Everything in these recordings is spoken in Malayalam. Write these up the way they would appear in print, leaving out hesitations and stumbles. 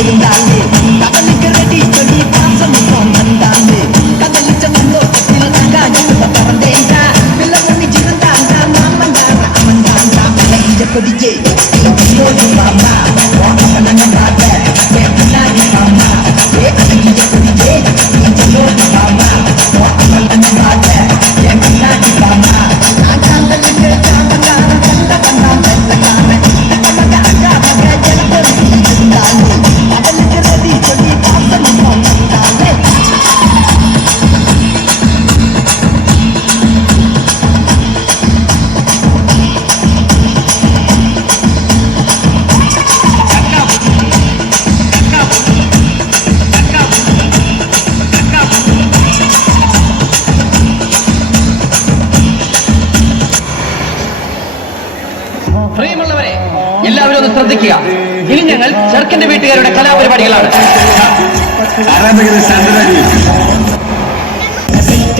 இருந்தாலே கடலுக்கு ரெடி சொல்லி பாசம் வந்தாலே கடலிச்ச முன்னோட்டத்தில் ஆகாயத்துல பறந்தேண்டா பிள்ளை ஒண்ணு இருந்தாண்டா மாமன் தாண்டா அவன் தாண்டா மலையில கொடியே நீ மாமா பண்ண மாட்ட என் பின்னாடி மாமா அழகிய கொடியே நீ மாமா பண்ண மாட்ட என் பின்னாடி மாமா நான் காந்தலுக்கு காந்தக்காரன் கண்டவன் வெள்ளக்காரன் പ്രിയമുള്ളവരെ, എല്ലാവരും ഒന്ന് ശ്രദ്ധിക്കുക. ഇനി ഞങ്ങൾ ചെറുക്കന്റെ വീട്ടുകാരുടെ കലാപരിപാടികളാണ്.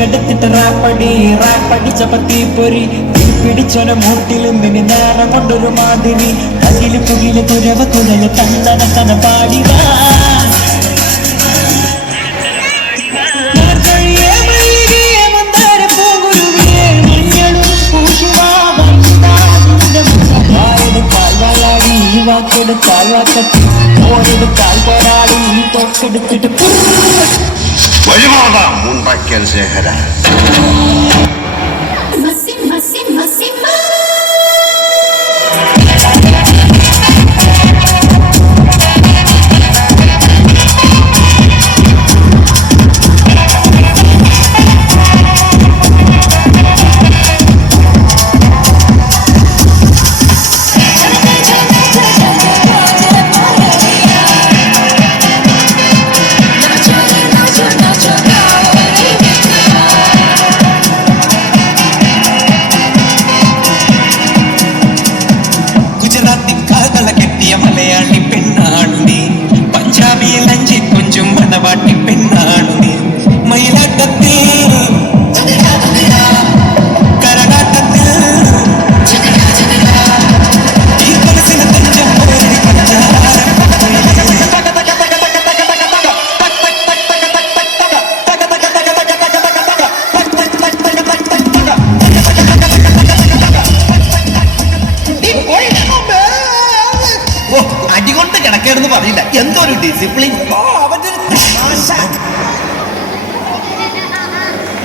എടുത്തിട്ട് റാപ്പടി ചപ്പത്തി പൊരി പിടിച്ചോന മൂട്ടിലെന്തിന് നേരം കൊണ്ടൊരു മാതിരി കയ്യില് പുകില് തുരവ തുഴല് തന്ന പാടിവാ വാക്കെടുത്താൽ വാക്കത്തി ഓരെടുത്താൽ പോരാടി തൊക്കെടുത്തിട്ട് ഉണ്ടാക്കിയാൽ ശേഖര മലയാളി പെണ്ണാണു നീ പഞ്ചാബിയിൽ അഞ്ചി കൊഞ്ചും മണവാട്ടി പെണ്ണാണു നീ മയിലാട്ടത്തിൽ കരകാട്ടത്തിൽ ഈ മനസ്സിന് തഞ്ചം അടികൊണ്ട് കിടക്കേണ്ടെന്ന് പറയില്ല. എന്തൊരു ഡിസിപ്ലിൻ. അവന്റെ